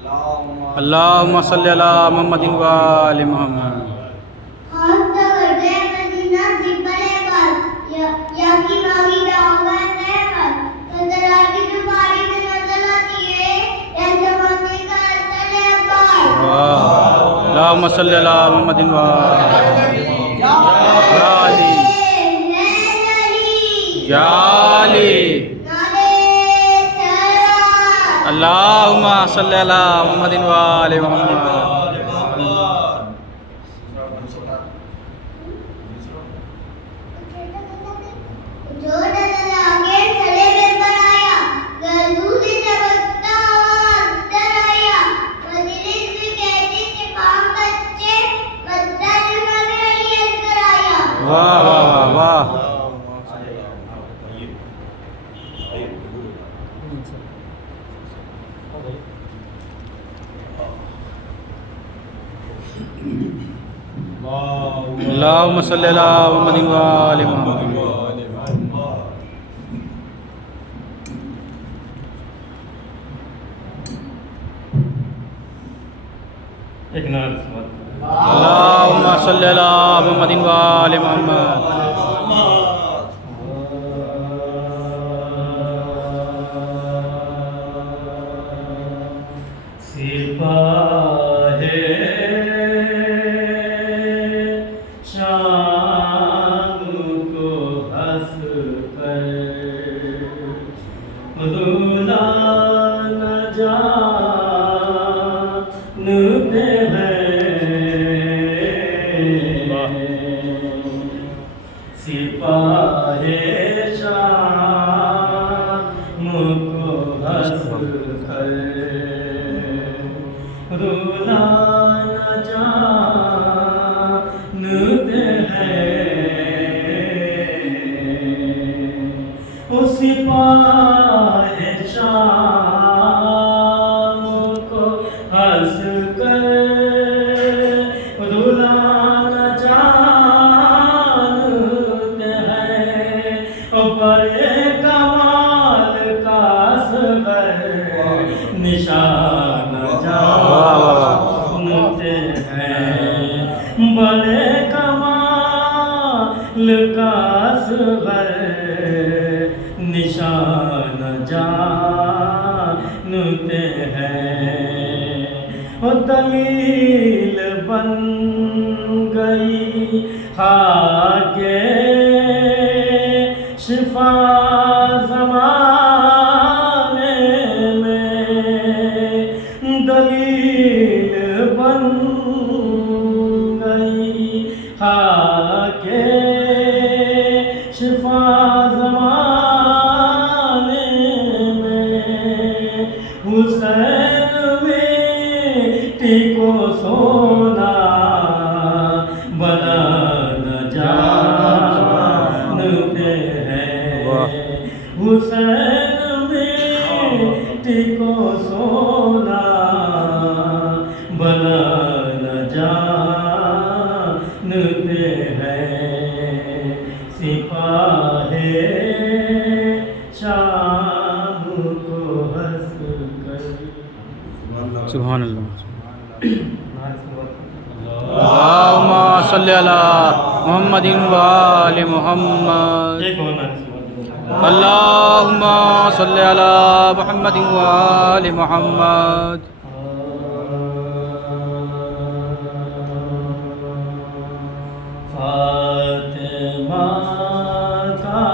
اللہم صلی علی محمد و آل محمد. اللہم صلی علی محمد و آل یا علی. اللہم صلی علی محمد و آل محمد. واہ واہ واہ واہ. اللہم صلی علی محمد و آل محمد. اللہم صلی علی محمد و آل محمد. نشان جانتے ہیں وہ دلیل بن گئی خاک شفا زمانے میں دلیل بن گئی خاک شفا زمانے میں حسین بیٹی کو سونا بنانا جانتے ہیں حسین بیٹی کو سونا بنانا جانتے ہیں سپاہی شام کو ہنس کر. سبحان اللہ. اللہم صلی علی محمد و آل محمد. اللہم صلی علی محمد و آل محمد. فاطمہ کا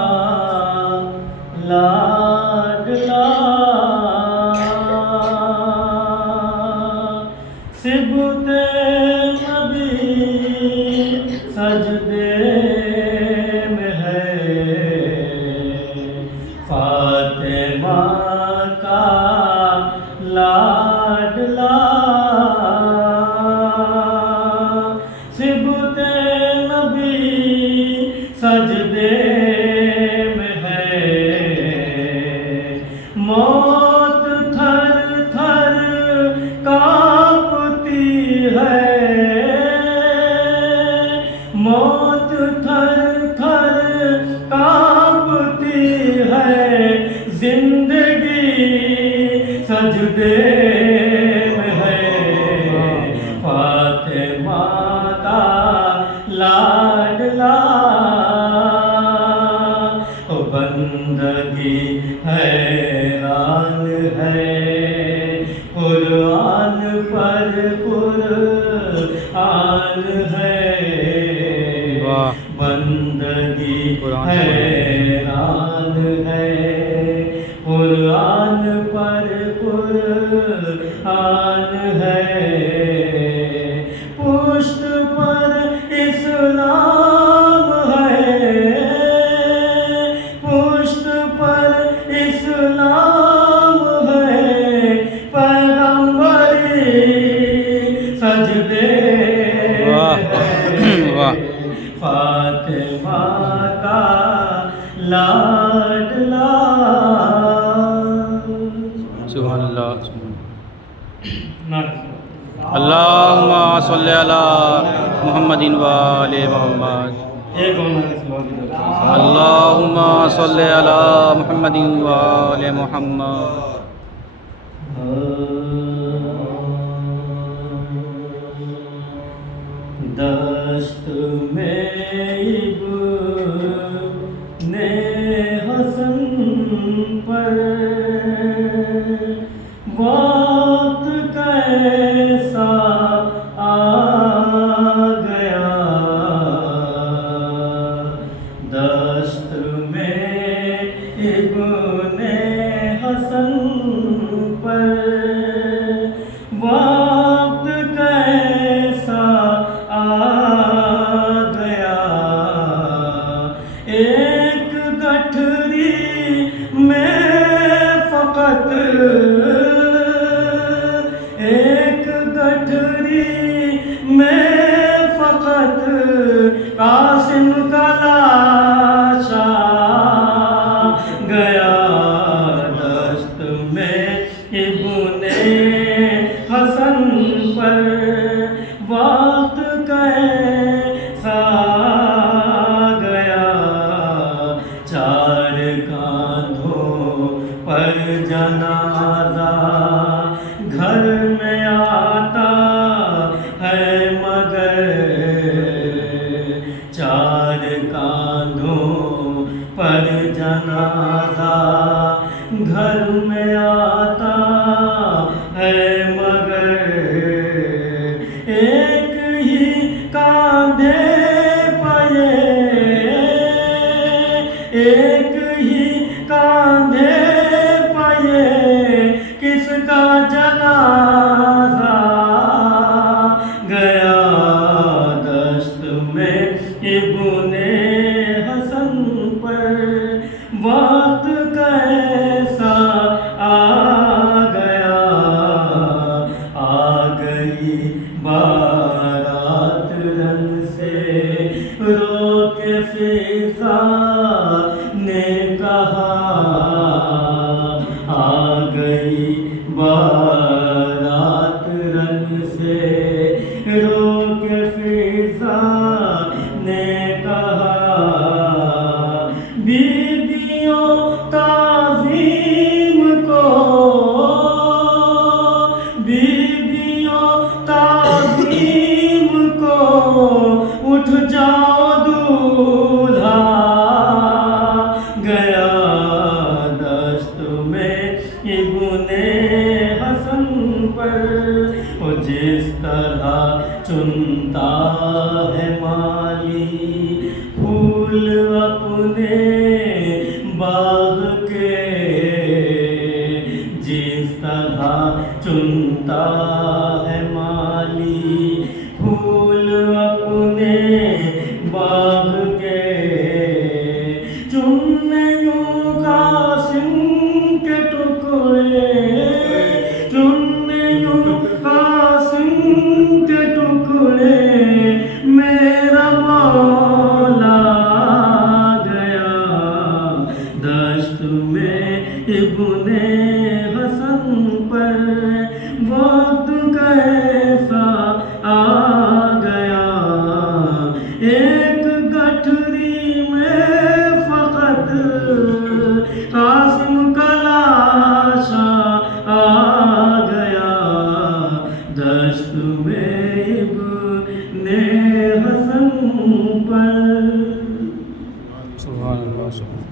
لاڈلا صبت نبی سجدے میں ہے فاطمہ کا لاڈلا صبت نبی سجدے میں ہے موت تھر تھر کانپتی ہے موت تھر تھر کانپتی ہے زندگی سجدے قرآن پر قرآن ہے واہ بندگی قرآن حیران ہے قرآن پر قرآن ہے پشت پر اسلام ہے پشت پر اسلام ہے پیغمبری سجدے واہ واہ فاطمہ کا لاڈلا سبحان اللہ اللہم صلی علی محمد و آل محمد ایک اور اللہم صلی علی محمد و آل محمد دشت میں ابن حسن پر وقت کیسا آ گیا دشت میں ابن حسن پر وقت کیسا آ گیا ایک گٹھری میں فقط ایک گٹھری میں فقط قاسم کا لاش آ گیا دشت میں ابن حسن پر وقت کیسا گیا چار کاندھوں پر جنازہ گھر میں آتا ہے مگر چار کاندھوں پر جنازہ گھر میں آتا ہے مگر ایک ہی کاندھے پہ ایک ہی کاندھے پہ کس کا جنازہ گیا دشت میں ابن حسن پر وقت کیسا آ گیا آ گئی بارات رن سے رو کے فضا نے کہا آ گئی بارات رن سے رو کے فضا نے کہا بیویوں تعظیم کو بیویوں تعظیم کو اٹھ جاؤ دولہا گیا دشت میں ابن حسن پر وہ جس طرح چنتا ہے مالی پھول اپنے باغ کے جس طرح چنتا ہے مالی پھول اپنے باغ کے چننے یوں قاسم کے ٹکڑے چننے یوں قاسم کے ٹکڑے میرا مولا گیا دشت میں ابن حسن پر وقت کیسا آ گیا ایک گٹھری میں فقط قاسم کا لاش آ گیا دشت میں ابن حسن پر سبحان اللہ سبحان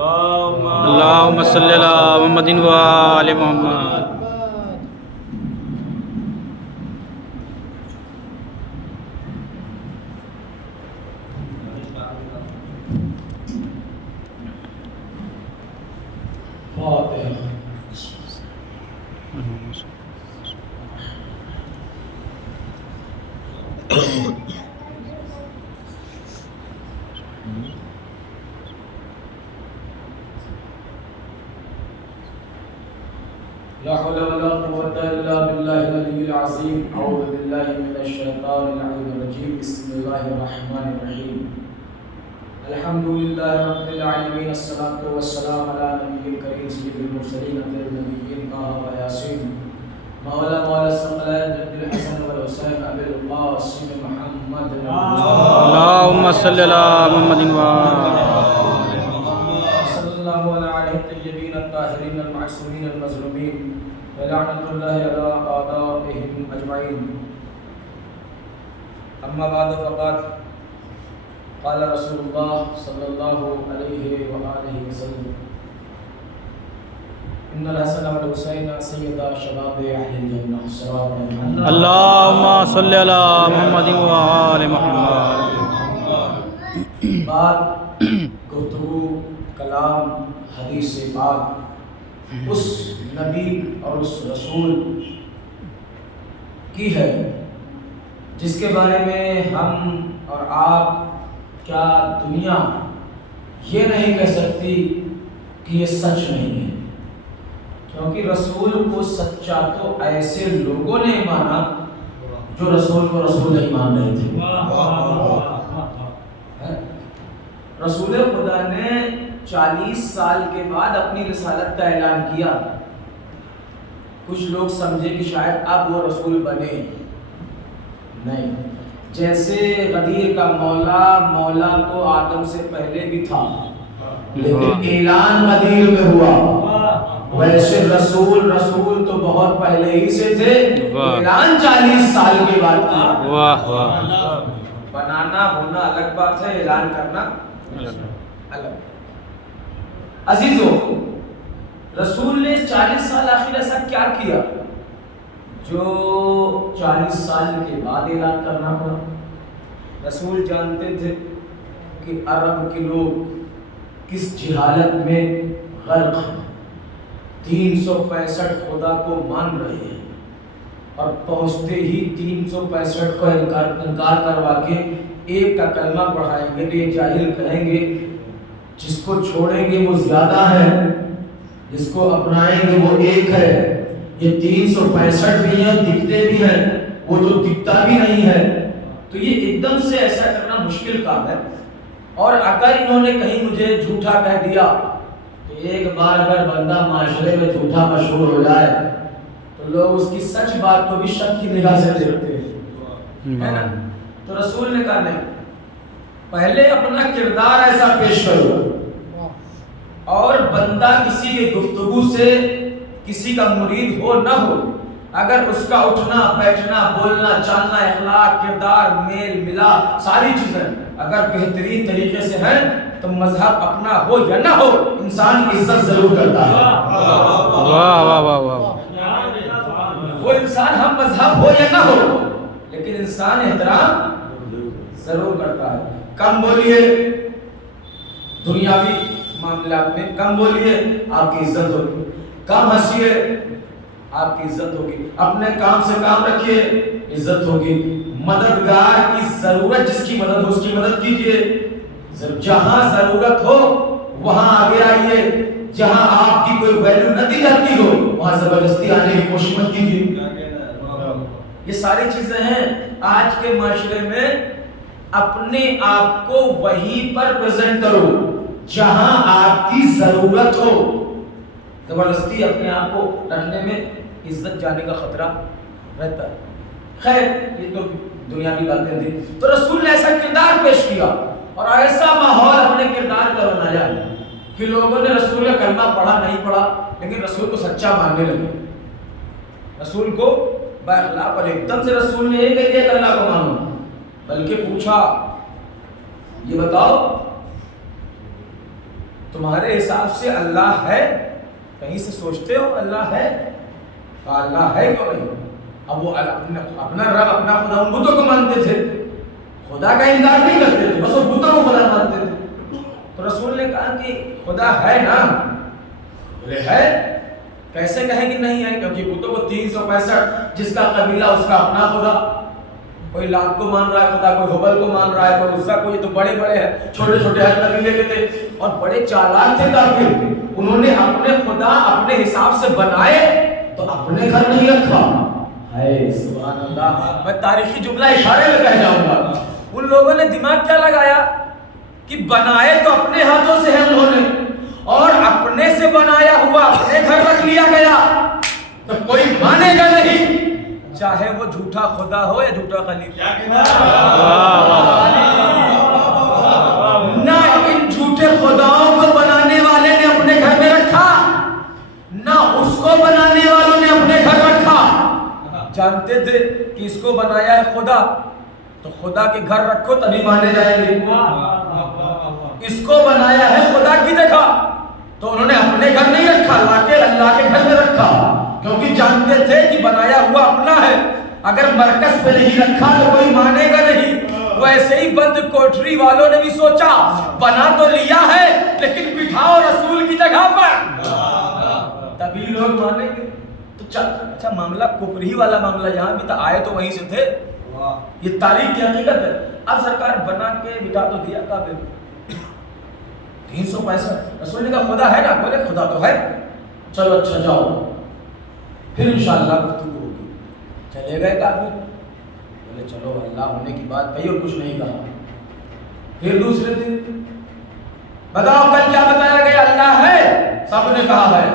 اللهم صل على محمد وآل محمد. لا حول ولا قوة إلا بالله العلي العظيم. أعوذ بالله من الشيطان اللعين الرجيم. بسم الله الرحمن الرحيم. الحمد لله رب العالمين. الصلاة والسلام على نبي الكريم سيد المرسلين أفضل النبيين طه وياسين مولا الثقلين جد الحسن والحسين أبي القاسم محمد. اللهم صل على محمد صلى الله على الطيبين الطاهرين المعصومين المظلومين ولعنة الله على أعدائهم أجمعين. أما بعد فقد قال رسول الله صلى الله عليه وآله وسلم إن الحسن والحسين سيدا شباب أهل الجنة. صلوات الله. اللهم صل على محمد وآل محمد. بات گفتگو کلام حدیث پاک اس نبی اور اس رسول کی ہے جس کے بارے میں ہم اور آپ کیا دنیا یہ نہیں کہہ سکتی کہ یہ سچ نہیں ہے، کیونکہ رسول کو سچا تو ایسے لوگوں نے مانا جو رسول کو رسول نہیں مان رہے تھے. رسول خدا نے 40 سال کے بعد اپنی رسالت کا اعلان کیا. کچھ لوگ سمجھے کہ شاید اب وہ رسول بنے، نہیں. جیسے غدیر کا مولا تو آدم سے پہلے بھی تھا لیکن اعلان غدیر میں ہوا، ویسے رسول تو بہت پہلے ہی سے تھے، اعلان 40 سال کے بعد کیا. بنانا ہونا الگ بات ہے، اعلان کرنا الگ. عزیزو، رسول نے 40 سال آخر ایسا کیا کیا جو 40 سال کے بعد اعلان کرنا پڑا؟ رسول جانتے تھے کہ عرب کے لوگ کس جہالت میں غرق ہیں، 365 خدا کو مان رہے ہیں اور پہنچتے ہی 365 کو انکار کروا کے ایک کا کلمہ پڑھائیں گے تو یہ جاہل کہیں گے جس کو چھوڑیں گے وہ زیادہ ہے، جس کو اپنائیں گے وہ ایک ہے. یہ 365 بھی ہیں، دکھتے بھی ہیں، وہ جو دکھتا بھی نہیں ہے. تو یہ ایک دم سے ایسا کرنا مشکل کام ہے. اور اگر انہوں نے کہیں مجھے جھوٹا کہہ دیا تو ایک بار اگر بندہ معاشرے میں جھوٹا مشہور ہو جائے تو لوگ اس کی سچ بات کو بھی شک کی نگاہ سے دیکھتے ہیں، ہے نا؟ تو رسول نے کہا نہیں، پہلے اپنا کردار ایسا پیش کرو اور بندہ کسی کے گفتگو سے کسی کا مرید ہو نہ ہو، اگر اس کا اٹھنا بیٹھنا بولنا چالنا اخلاق کردار میل ملا ساری چیزیں اگر بہترین طریقے سے ہیں تو مذہب اپنا ہو یا نہ ہو انسان عزت ضرور کرتا ہے. واہ واہ واہ واہ. وہ انسان ہم مذہب ہو یا نہ ہو لیکن انسان احترام ضرور کرتا ہے. کم بولیے دنیاوی معاملات میں، کم بولیے آپ کی عزت ہوگی، کم ہنسیے آپ کی عزت ہوگی، اپنے کام سے کام رکھیے عزت ہوگی. مددگار کی ضرورت جس کی مدد ہو اس کی مدد کیجیے. جہاں ضرورت ہو وہاں آگے آئیے، جہاں آپ کی کوئی ویلیو نہ دی جاتی ہو وہاں زبردستی آنے کی کوشش مت کیجیے. یہ ساری چیزیں ہیں آج کے معاشرے میں. اپنے آپ کو وہیں پر پریزنٹ کرو جہاں آپ کی ضرورت ہو. زبردستی اپنے آپ کو رکھنے میں عزت جانے کا خطرہ رہتا ہے. خیر یہ تو دنیا کی باتیں تھی. تو رسول نے ایسا کردار پیش کیا اور ایسا ماحول اپنے کردار کا بنایا کہ لوگوں نے رسول کا کلمہ پڑھا نہیں پڑھا لیکن رسول کو سچا ماننے لگے. رسول کو باخلاق اور ایک دم سے رسول نے یہ کہہ دیا کہ اللہ کو مانو، بلکہ پوچھا یہ بتاؤ تمہارے حساب سے اللہ ہے؟ کہیں سے سوچتے ہو اللہ ہے؟ اللہ ہے کیوں نہیں؟ اب وہ اپنا رب اپنا خدا ان بتوں کو مانتے تھے، خدا کا انکار نہیں کرتے تھے، بس وہ بتوں کو خدا مانتے تھے۔ تو رسول نے کہا کہ خدا ہے نا؟ بولے ہے۔ کیسے کہیں کہ نہیں ہے؟ کیونکہ بتوں کو 365 جس کا قبیلہ اس کا اپنا خدا، کوئی لات کو مان رہا ہے خدا، کوئی حبل کو مان رہا ہے، کوئی عزا کو، یہ تو بڑے بڑے ہیں، چھوٹے چھوٹے ہر قبیلے کے تھے اور بڑے چالاک تھے کافر۔ انہوں نے اپنے خدا اپنے حساب سے بنائے تو اپنے گھر نہیں رکھا۔ ہے سبحان اللہ، میں تاریخی جملہ اشارے میں کہہ جاؤں گا۔ ان لوگوں نے دماغ کیا لگایا کہ بنائے تو اپنے ہاتھوں سے ہے انہوں نے، اور اپنے سے بنایا ہوا اپنے گھر رکھ لیا گیا تو کوئی مانے گا نہیں، چاہے وہ جھوٹا خدا ہو یا جھوٹا خلیفہ۔ نہ ان جھوٹے خداؤں کو بنانے والے نے اپنے گھر میں رکھا، نہ اس کو بنانے والوں نے اپنے گھر رکھا۔ جانتے تھے کہ اس کو بنایا ہے خدا تو خدا کے گھر رکھو تبھی مانے جائیں گے۔ اس کو بنایا ہے خدا کی جگہ تو انہوں نے اپنے گھر نہیں رکھا، لا کے اللہ کے گھر میں رکھا، کیونکہ جانتے تھے کہ بنایا ہوا اپنا ہے، اگر مرکز پہ نہیں رکھا تو کوئی مانے گا نہیں۔ ویسے ہی بند کوٹری والوں نے بھی سوچا بنا تو لیا ہے لیکن بٹھاؤ رسول کی جگہ پر تبھی لوگ مانیں گے۔ تو اچھا معاملہ کفری والا معاملہ یہاں بھی تو آئے تو وہیں سے تھے، یہ تاریخ کی حقیقت ہے۔ اب سرکار بنا کے بٹھا تو دیا کعبے میں 365، رسول نے کہا خدا ہے نا؟ بولے خدا تو ہے، چلو اچھا جاؤ پھر انشاءاللہ گفتگو ہوگی۔ چلے گئے کافر، بولے چلو اللہ ہونے کی بات کہی اور کچھ نہیں کہا۔ پھر دوسرے دن بتاؤ کل کیا بتایا گیا؟ اللہ ہے، سب نے کہا ہے۔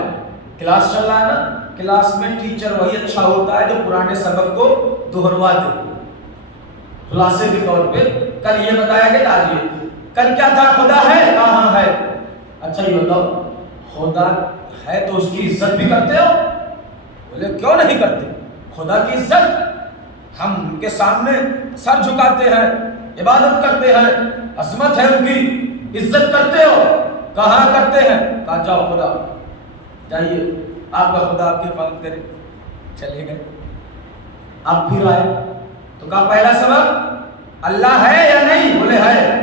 کلاس چل رہا ہے نا، کلاس میں ٹیچر وہی اچھا ہوتا ہے جو پرانے سبق کو دہروا دے خلاصے کے طور پہ۔ کل یہ بتایا گیا، آج یہ کل کیا تھا؟ خدا ہے، کہاں ہے؟ اچھا یہ بتاؤ خدا ہے تو اس کی عزت بھی کرتے ہو؟ بولے کیوں نہیں کرتے؟ خدا کی عزت ہم ان کے سامنے سر جھکاتے ہیں، عبادت کرتے ہیں، عظمت ہے ان کی، عزت کرتے ہو؟ کہاں کرتے ہیں؟ کہا جاؤ خدا جائیے آپ کا خدا آپ کی حفاظت کرے۔ چلے گئے، اب پھر آئے تو کہا پہلا سبق اللہ ہے یا نہیں؟ بولے ہے۔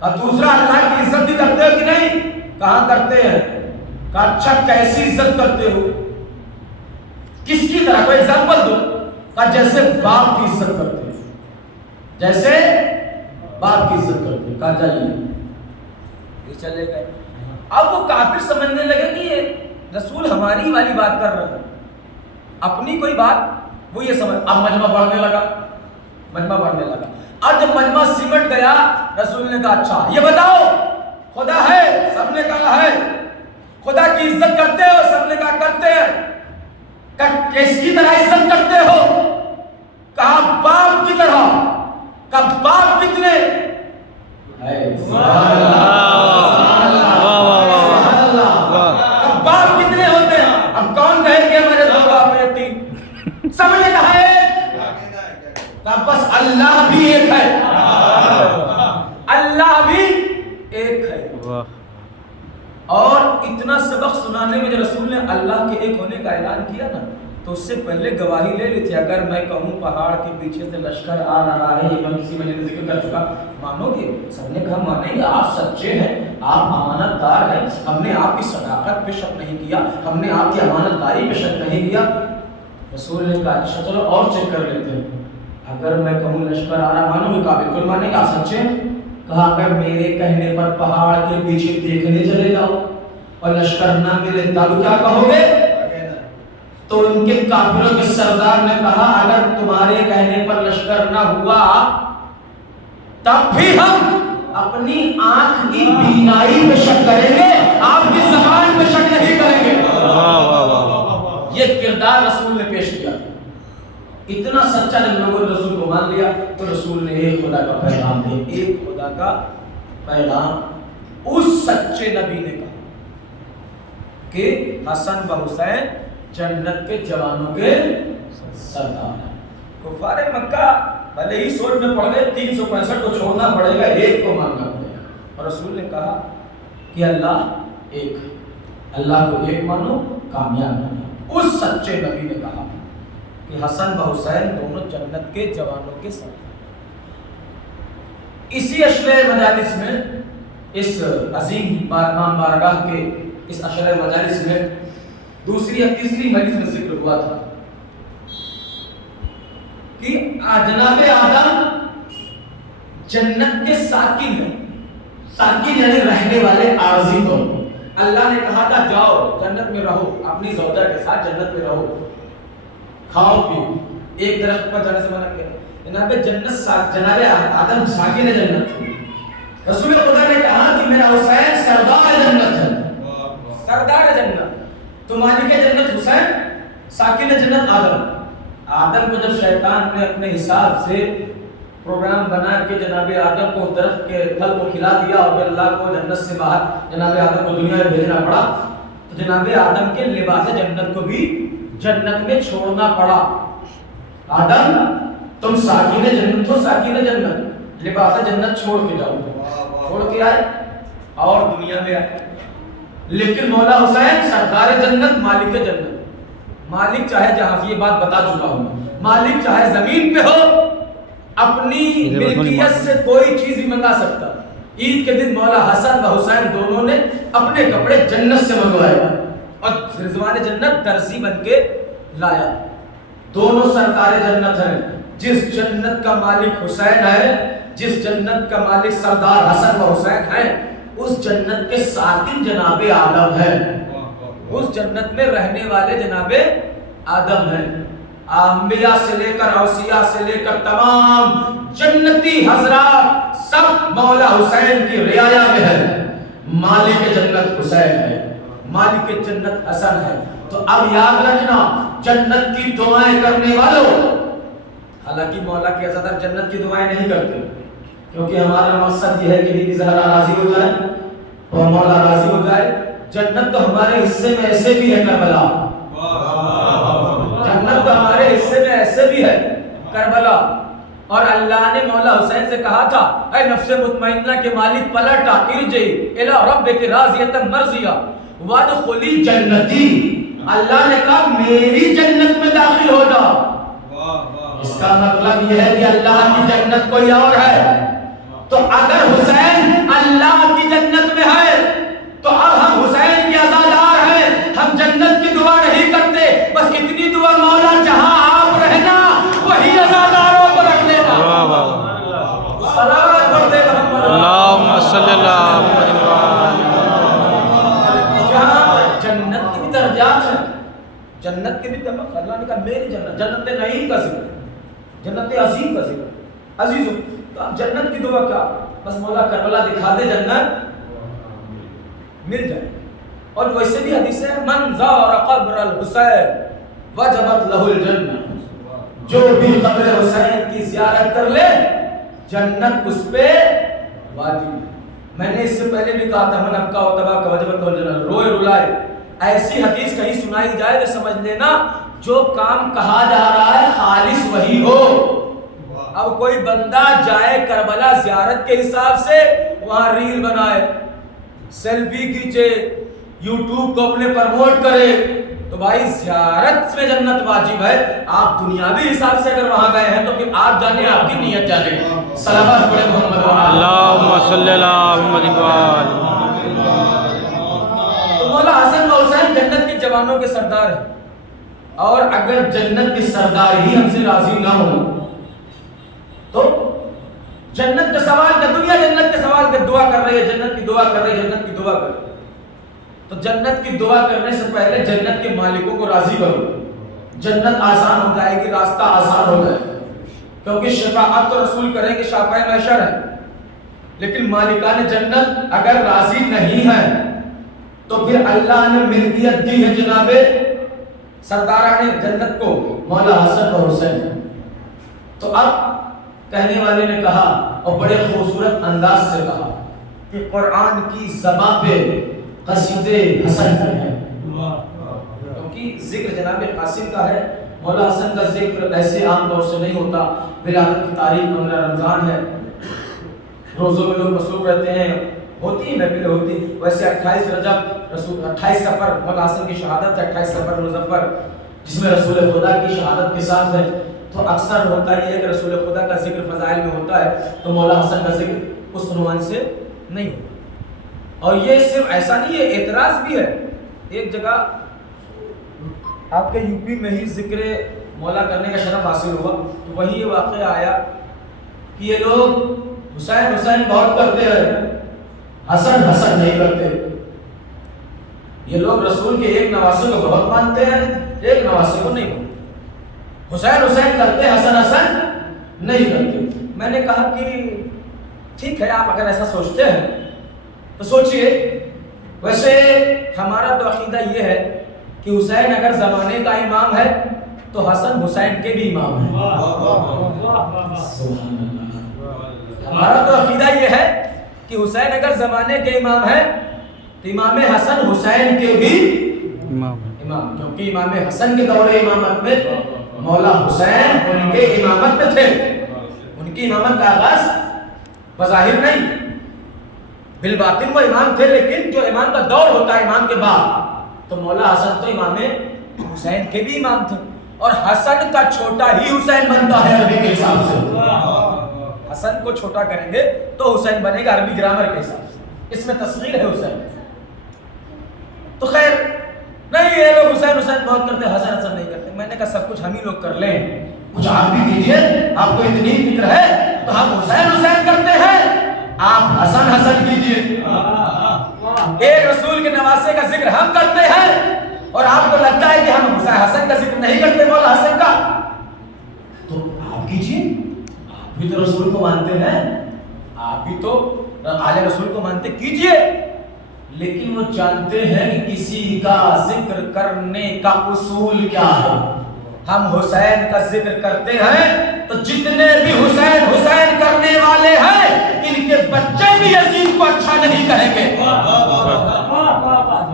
کہا دوسرا اللہ کی عزت بھی کرتے ہو کہ نہیں؟ کہاں کرتے ہیں؟ کہا اچھا کیسی عزت کرتے ہو؟ کس کی طرح؟ کوئی ایگزامپل دو۔ کہا جیسے باپ کی عزت کرتے ہیں، جیسے باپ کی عزت کرتے ہیں۔ کہا جائیے، یہ چلے گئے۔ اب وہ کافر سمجھنے لگے کہ یہ رسول ہماری والی بات کر رہے ہیں، اپنی کوئی بات وہ یہ سمجھ۔ اب مجمع بڑھنے لگا، مجمع بڑھنے لگا۔ اب جب مجمع سمٹ گیا، رسول نے کہا اچھا یہ بتاؤ خدا ہے؟ سب نے کہا ہے۔ خدا کی عزت کرتے ہو؟ سب نے کہا کرتے ہیں۔ کہا کس کی طرح عزت کرتے ہو؟ کہا باپ کی طرح۔ کہا باپ کتنے؟ اب باپ کتنے ہوتے ہیں؟ اب کون کہے کہ ہمارے دو باپ ہیں تین؟ سب نے کہا ایک۔ کہا بس اللہ بھی ایک ہے، اللہ بھی ایک ہے۔ اور اتنا سبق سنانے میں جو رسول نے اللہ کے ایک ہونے کا اعلان کیا نا، تو اس سے پہلے گواہی لے لی تھی۔ اگر میں کہوں پہاڑ کے پیچھے سے لشکر آ رہا ہے، یہ میں کسی میں ذکر کر چکا، مانو گے؟ سب نے کہا مانیں گے، آپ سچے ہیں، آپ امانت دار ہیں، ہم نے آپ کی صداقت پہ شک نہیں کیا، ہم نے آپ کی امانت داری پہ شک نہیں کیا۔ رسول نے کہا اچھا چلو اور چیک کر لیتے ہیں، اگر میں کہوں لشکر آ رہا مانو گے؟ کہا بالکل مانیں گے، آپ سچے ہیں۔ کہا اگر میرے کہنے پر پہاڑ کے پیچھے دیکھنے چلے جاؤ اور لشکر نہ ملے تب کیا کہو گے؟ تو ان کے کافروں کے سردار نے کہا اگر تمہارے کہنے پر لشکر نہ ہوا تب بھی ہم اپنی آنکھ کی بینائی پہ شک کریں گے، آپ کی زبان پہ شک نہیں کریں گے۔ یہ کردار رسول نے پیش کیا تھا۔ اتنا سچا جب لوگوں نے رسول کو مان لیا تو رسول نے ایک خدا کا پیغام دیا، ایک خدا کا پیغام اس سچے نبی نے کہا کہ حسن و حسین جنت کے جوانوں کے سردار ہیں۔ کفار مکہ بھلے ہی سوچ میں پڑ گئے 365 کو چھوڑنا پڑے گا، ایک کو ماننا پڑے گا، اور رسول نے کہا کہ اللہ ایک ہے، اللہ کو ایک مانو، کامیاب بنو۔ اس سچے نبی نے کہا کہ حسن و حسین دونوں جنت کے جوانوں کے ساتھ۔ اسی عشرہ مجالس میں، اس عظیم بارگاہ کے اس عشرہ مجالس میں دوسری یا تیسری مجلس میں ذکر ہوا تھا کہ جناب آدم جنت کے ساکن ہیں، ساکن یعنی رہنے والے عارضی طور پر۔ اللہ نے کہا تھا جاؤ جنت میں رہو، اپنی زوجہ کے ساتھ جنت میں رہو، کھاؤ پیو، ایک درخت پر جانے سے منع کیا۔ جناب جناب آدم ساکن جنت، رسول خدا نے کہا کہ میرا حسین سردار جنت ہے، سردار جنت، تو مالک جنت حسین، ساکن جنت آدم۔ آدم کو جب شیطان نے اپنے حساب سے پروگرام بنا کے جناب آدم کو درخت کے پھل کو کھلا دیا اور اللہ کو جنت سے باہر جناب آدم کو دنیا میں بھیجنا پڑا، تو جناب آدم کے لباس جنت کو بھی جنت میں چھوڑنا پڑا۔ آدم تم ساکن جنت ہو، ساکن جنت، لباس جنت چھوڑ کے جاؤ، چھوڑ کے آئے اور دنیا میں آئے۔ لیکن مولا حسین سردار جنت، مالک جنت، مالک چاہے جہاں، یہ بات بتا چکا ہوں، مالک چاہے زمین پہ ہو، اپنی ملکیت سے کوئی چیز بھی منگا سکتا۔ عید کے دن مولا حسن و حسین دونوں نے اپنے کپڑے جنت سے منگوائے اور رضوان جنت درزی بن کے لایا۔ دونوں سرکار جنت ہیں۔ جس جنت کا مالک حسین ہے، جس جنت کا مالک سردار حسن و حسین ہے، اس جنت کے ساکن جناب آدم ہے، اس جنت میں رہنے والے جناب آدم ہیں۔ انبیاء سے لے کر اوصیاء سے لے کر تمام جنتی حضرات سب مولا حسین کی رعایا میں ہے۔ مالک جنت حسین ہے، مالک جنت حسن ہے۔ تو اب یاد رکھنا، جنت کی دعائیں کرنے والوں، حالانکہ مولا کے عزادار جنت کی دعائیں نہیں کرتے، کیونکہ ہمارا مقصد یہ ہے کہ بیوی زہرا راضی ہو جائے اور مولا راضی ہو جائے۔ جنت تو ہمارے حصے میں ایسے بھی ہے کربلا، جنت تو ہمارے حصے میں ایسے بھی ہے کربلا۔ اور اللہ نے مولا حسین سے کہا تھا اے نفس مطمئنہ کے مالک پلٹا، ارجعی الی ربک راضیۃ مرضیہ وادخلی جنتی۔ اللہ نے کہا میری جنت میں داخل ہو جا۔ اس کا مطلب یہ ہے کہ اللہ کی جنت کوئی اور ہے۔ تو اگر حسین اللہ کی جنت میں ہے تو اب ہم حسین کے عزادار ہیں، ہم جنت کی دعا نہیں کرتے، بس اتنی دعا مولا جہاں آپ رہنا وہی عزاداروں کو رکھ لینا۔ صلوات پڑھتے محمد اللہم صلی اللہ علیہ جہاں جنت کی بھی درجات ہیں، جنت کے بھی طبق۔ اللہ نے کہا میری جنت، جنت نعیم کا ذکر، جنت عظیم کا ذکر۔ عزیزو تو اب جنت کی دعا کیا؟ بس مولا کربلا دکھا دے جنت مل جائے۔ اور ویسے بھی حدیث ہے من زار قبر الحسین وجبت لہ الجنہ، جو بھی قبر حسین کی زیارت کر لے جنت اس پہ واجب ہے۔ میں نے اس سے پہلے بھی کہا تھا من ابکا و تبا کا وجبت لہ الجنہ، روئے رلائے، ایسی حدیث کہیں سنائی جائے تو سمجھ لینا جو کام کہا جا رہا ہے خالص وہی ہو۔ اب کوئی بندہ جائے کربلا زیارت کے حساب سے، وہاں ریل بنائے، سیلفی کھینچے، یوٹیوب کو اپنے پروموٹ کرے، تو بھائی زیارت میں جنت واجب ہے۔ آپ دنیاوی حساب سے اگر وہاں گئے ہیں تو پھر آپ جانے، آپ کی نیت جانے۔ صلوات پڑھے محمد اللہم صلی اللہ علیہ وسلم۔ تو مولا حسن و حسین جنت کے جوانوں کے سردار ہیں، اور اگر جنت کے سردار ہی ہم سے راضی نہ ہو تو جنت کا سوال کر، دنیا جنت کے سوال کر، دعا کر رہی ہے، جنت کی دعا کر رہی ہے، جنت کی دعا کر رہی ہے، تو جنت کی دعا کرنے سے پہلے جنت کے مالکوں کو راضی کرو، جنت آسان ہو جائے گی، راستہ آسان ہو جائے گا، کیونکہ شفاعت تو رسول کریں گے، شافع محشر ہے۔ لیکن مالکان جنت اگر راضی نہیں ہے تو پھر اللہ نے ملکیت دی ہے جناب سرداران جنت کو، مولا حسن و حسین۔ تو اب کہنے والے نے کہا اور بڑے خوبصورت انداز سے کہا کہ قرآن کی زبان پہ قصیدے حسن پہ ہے، کیونکہ ذکر جناب قاسم کا ہے، مولا حسن کا ذکر ایسے عام طور سے نہیں ہوتا۔ ولادت کی تاریخ 15 رمضان ہے، روزوں میں لوگ مصروف رہتے ہیں، ہوتی ہیں محفلیں ہوتی ہیں. ویسے 28 رجب 28 سفر مولا حسن کی شہادت ہے, 28 سفر مظفر جس میں رسول خدا کی شہادت کے ساتھ ہے. تو اکثر ہوتا یہ ہے کہ رسول خدا کا ذکر فضائل میں ہوتا ہے تو مولا حسن کا ذکر اس عنوان سے نہیں ہوتا. اور یہ صرف ایسا نہیں ہے, اعتراض بھی ہے. ایک جگہ آپ کے یو پی میں ہی ذکر مولا کرنے کا شرف حاصل ہوا تو وہی یہ واقعہ آیا کہ یہ لوگ حسین حسین بہت کرتے ہیں, حسن حسن نہیں کرتے. یہ لوگ رسول کے ایک نواسے کو بہت مانتے ہیں, ایک نواسے کو نہیں مانتے. حسین حسین کرتے, حسن حسن نہیں کرتے. میں نے کہا کہ ٹھیک ہے, آپ اگر ایسا سوچتے ہیں تو سوچئے. ویسے ہمارا تو عقیدہ یہ ہے کہ حسین اگر زمانے کا امام ہے تو حسن حسین کے بھی امام ہیں. ہمارا تو عقیدہ یہ ہے کہ حسین اگر زمانے کے امام ہیں تو امام حسن حسین کے بھی امام, کیونکہ امام حسن کے دور امامت میں مولا حسین ان کے امامت میں تھے. ان کی امامت کا آغاز بظاہر نہیں, بالباطن وہ امام تھے, لیکن جو امام کا دور ہوتا ہے امام کے بعد تو مولا حسن تو امام حسین کے بھی امام تھے. اور حسن کا چھوٹا ہی حسین بنتا ہے عربی کے حساب سے. حسن کو چھوٹا کریں گے تو حسین بنے گا عربی گرامر کے حساب سے, اس میں تصغیر ہے حسین. تو خیر نہیں, یہ لوگ حسین حسین بہت کرتے, حسن حسن نہیں کرتے. میں نے کہا سب کچھ ہم ہی لوگ کر لیں, کچھ آپ بھی کیجئے. آپ کو اتنی فکر ہے تو ہم حسین حسین کرتے ہیں, آپ حسن حسن کیجئے. ایک رسول کے نواسے کا ذکر ہم کرتے ہیں اور آپ کو لگتا ہے کہ ہم حسین حسن کا ذکر نہیں کرتے مولا حسن کا, تو آپ کیجئے. آپ بھی تو رسول کو مانتے ہیں, آپ بھی تو آل رسول کو مانتے, کیجئے. لیکن وہ جانتے ہیں کہ کسی کا ذکر کرنے کا اصول کیا ہے. ہم حسین کا ذکر کرتے ہیں تو جتنے بھی حسین حسین کرنے والے ہیں ان کے بچے بھی یزید کو اچھا نہیں کہیں گے.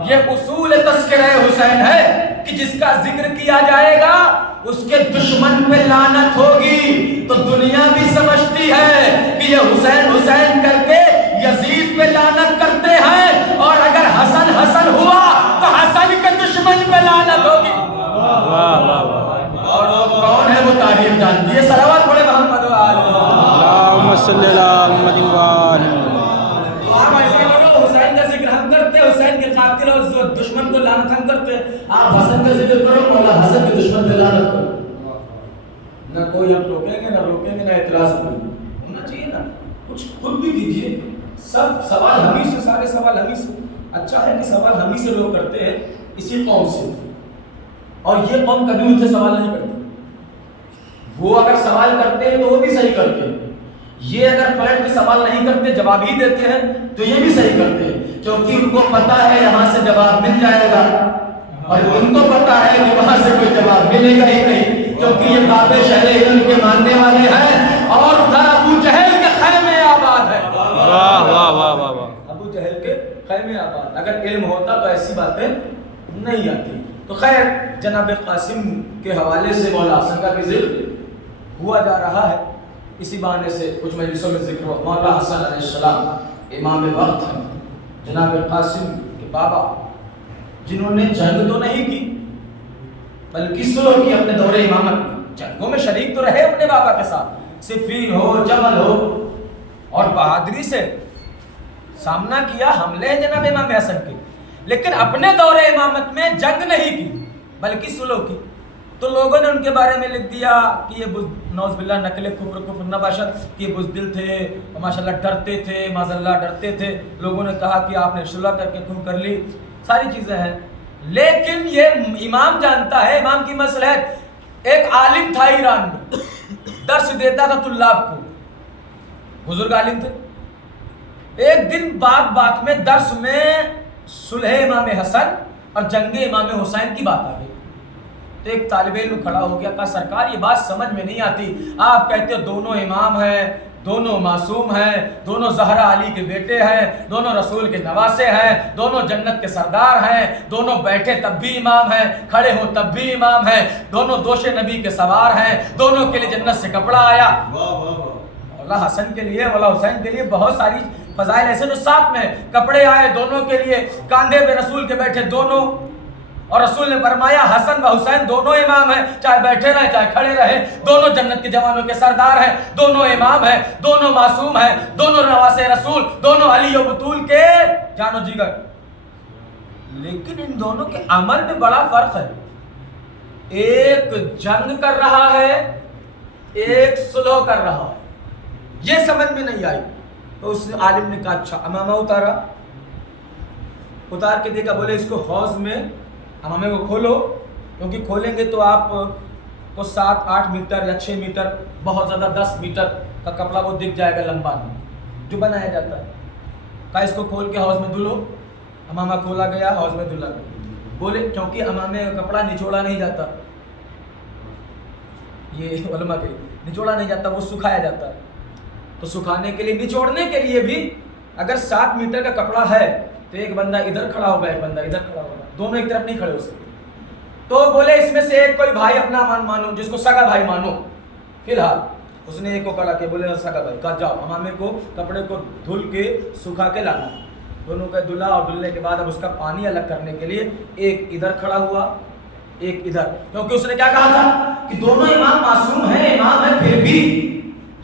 یہ اصول تذکرہ حسین ہے کہ جس کا ذکر کیا جائے گا اس کے دشمن پہ لعنت ہوگی. تو دنیا بھی سمجھتی ہے کہ یہ حسین حسین کر کے یزید پہ لعنت کرتے ہیں, اور اگر حسن حسن ہوا تو حسن کے دشمن پہ لعنت ہوگی. اور وہ کون ہے وہ تاریخ جانتی ہے. صلوات پڑھے محمد و آل اللہم صلی اللہ محمد و آل. تو آپ ایسے کرو, حسین کا ذکر ہم کرتے, حسین کے قاتل اور دشمن کو لعنت ہم کرتے. آپ حسن کا ذکر کرو, مولا حسن کے دشمن پہ لعنت کرو. نہ کوئی ہم روکیں گے, نہ روکیں گے, نہ اعتراض کریں گے. ہونا چاہیے نا, کچھ خود بھی کیجئے. سب سوال ہمیں سے, سارے سوال ہمیں سے. اچھا ہے کہ سوال ہمیں سے لوگ کرتے ہیں, اسی قوم سے. اور یہ قوم کبھی ان سے سوال نہیں کرتی. وہ اگر سوال کرتے ہیں تو وہ بھی صحیح کرتے ہیں. یہ اگر پلٹ کے سوال نہیں کرتے, جواب ہی دیتے ہیں تو یہ بھی صحیح کرتے ہیں, کیونکہ ان کو پتا ہے یہاں سے جواب مل جائے گا, اور ان کو پتا ہے کہ وہاں سے کوئی جواب ملے گا ہی نہیں, کیونکہ یہ باب شہر علم کے ماننے والے ہیں. اور ادھر ابو جہل کے خیمے آباد ہے. واہ واہ واہ واہ واہ. ابو جہل کے خیمے آباد. اگر علم ہوتا تو ایسی باتیں نہیں آتی. تو خیر, جناب قاسم کے حوالے سے مولا حسن کا بھی ذکر ہوا جا رہا ہے. اسی بہانے سے کچھ مجلسوں میں ذکر ہوا. مولا حسن علیہ السلام امام وقت ہیں, جناب قاسم کے بابا, جنہوں نے جنگ تو نہیں کی بلکہ صلح کی اپنے دور امامت میں. جنگوں میں شریک تو رہے اپنے بابا کے ساتھ, صفین ہو, جمل ہو, اور بہادری سے سامنا کیا حملے جناب امام حسن کے. لیکن اپنے دور امامت میں جنگ نہیں کی بلکہ صلح کی. تو لوگوں نے ان کے بارے میں لکھ دیا کہ یہ نوز باللہ نقل کفر نباشت, کہ یہ بزدل تھے, ماشاءاللہ ڈرتے تھے, معاذاللہ ڈرتے تھے. لوگوں نے کہا کہ آپ نے صلح کر کے کیوں کر لی, ساری چیزیں ہیں. لیکن یہ امام جانتا ہے, امام کی مصلحت. ایک عالم تھا ایران میں, درس دیتا تھا طلاب کو, بزرگ عالم تھے. ایک دن بات میں درس میں صلح امام حسن اور جنگ امام حسین کی بات آ گئی. تو ایک طالب علم کھڑا ہو گیا, کہا سرکار یہ بات سمجھ میں نہیں آتی, آپ کہتے ہو دونوں امام ہیں, دونوں معصوم ہیں, دونوں زہرا علی کے بیٹے ہیں, دونوں رسول کے نواسے ہیں, دونوں جنت کے سردار ہیں, دونوں بیٹھے تب بھی امام ہیں, کھڑے ہو تب بھی امام ہیں, دونوں دوش نبی کے سوار ہیں, دونوں کے لیے جنت سے کپڑا آیا. مولا حسن کے لیے, مولا حسین کے لیے بہت ساری فضائل ایسے جو ساتھ میں کپڑے آئے دونوں کے لیے، کاندھے پہ رسول کے بیٹھے دونوں، اور رسول نے فرمایا حسن و حسین دونوں امام ہیں، چاہے بیٹھے رہے چاہے کھڑے رہے، دونوں جنت کے جوانوں کے سردار ہیں، دونوں امام ہیں، دونوں معصوم ہیں، دونوں نواسے رسول، دونوں علی و بطول کے جان و جگر۔ لیکن ان دونوں کے عمل میں بڑا فرق ہے، ایک جنگ کر رہا ہے، ایک صلح کر رہا ہے۔ یہ سمجھ میں نہیں آئی تو اس عالم نے کہا اچھا امامہ اتار کے دیکھا، بولے اس کو حوض میں امامے کو کھولو، کیونکہ کھولیں گے تو آپ کو 7-8 میٹر یا 6 میٹر، بہت زیادہ 10 میٹر کا کپڑا وہ دکھ جائے گا لمبا جو بنایا جاتا ہے۔ کہا اس کو کھول کے حوض میں دھلو، امامہ کھولا گیا، حوض میں دھلا گیا۔ بولے کیونکہ امامے کا کپڑا نچوڑا نہیں جاتا، یہ علماء کے لیے نچوڑا نہیں جاتا، وہ سکھایا جاتا ہے، تو سکھانے کے لیے نچوڑنے کے لیے بھی اگر 7 میٹر کا کپڑا ہے تو ایک بندہ ادھر کھڑا ہوگا ایک بندہ ادھر کھڑا ہوگا، دونوں ایک طرف نہیں کھڑے ہو سکتے۔ تو بولے اس میں سے ایک کوئی بھائی اپنا مانو، جس کو سگا بھائی مانو۔ فی الحال اس نے ایک کو کھڑا کیا، بولے سگا بھائی، کہا جاؤ امامے کو کپڑے کو دھل کے سکھا کے لانا۔ دونوں کا دھلا، اور دھلنے کے بعد اب اس کا پانی الگ کرنے کے لیے ایک ادھر کھڑا ہوا ایک ادھر، کیونکہ اس نے کیا کہا تھا کہ دونوں امام معصوم ہیں، امام ہیں، پھر بھی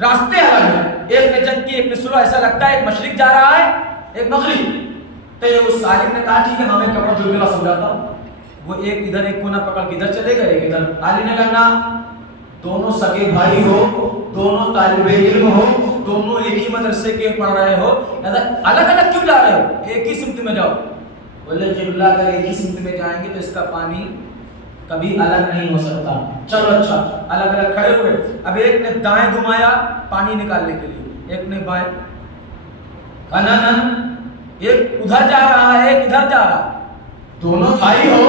راستے الگ ہیں، ایک نے جنگ کی ایک نے صلح، ایسا لگتا ہے ایک مشرق جا رہا ہے ایک مغرب۔ تو اس عالم نے کہا ٹھیک ہے میں کپڑا دھل کے سمجھاتا ہوں، وہ ایک ادھر ایک کونا پکڑ کے ادھر چلے گئے ایک ادھر۔ عالم نے کہا دونوں سگے بھائی ہو، دونوں طالب علم ہو، دونوں ایک ہی مدرسے کے پڑھ رہے ہو، الگ الگ کیوں جا رہے ہو؟ ایک ہی سمت میں جاؤ۔ بولے قبلہ اگر ایک ہی سمت میں جائیں گے تو اس کا پانی کبھی الگ نہیں ہو سکتا۔ چلو اچھا، الگ الگ کھڑے ہوئے۔ اب ایک نے دائیں گھمایا پانی نکالنے کے لیے، ایک نے بائیں، ایک ادھر جا رہا ہے ایک ادھر جا رہا ہے، دونوں بھائی ہو،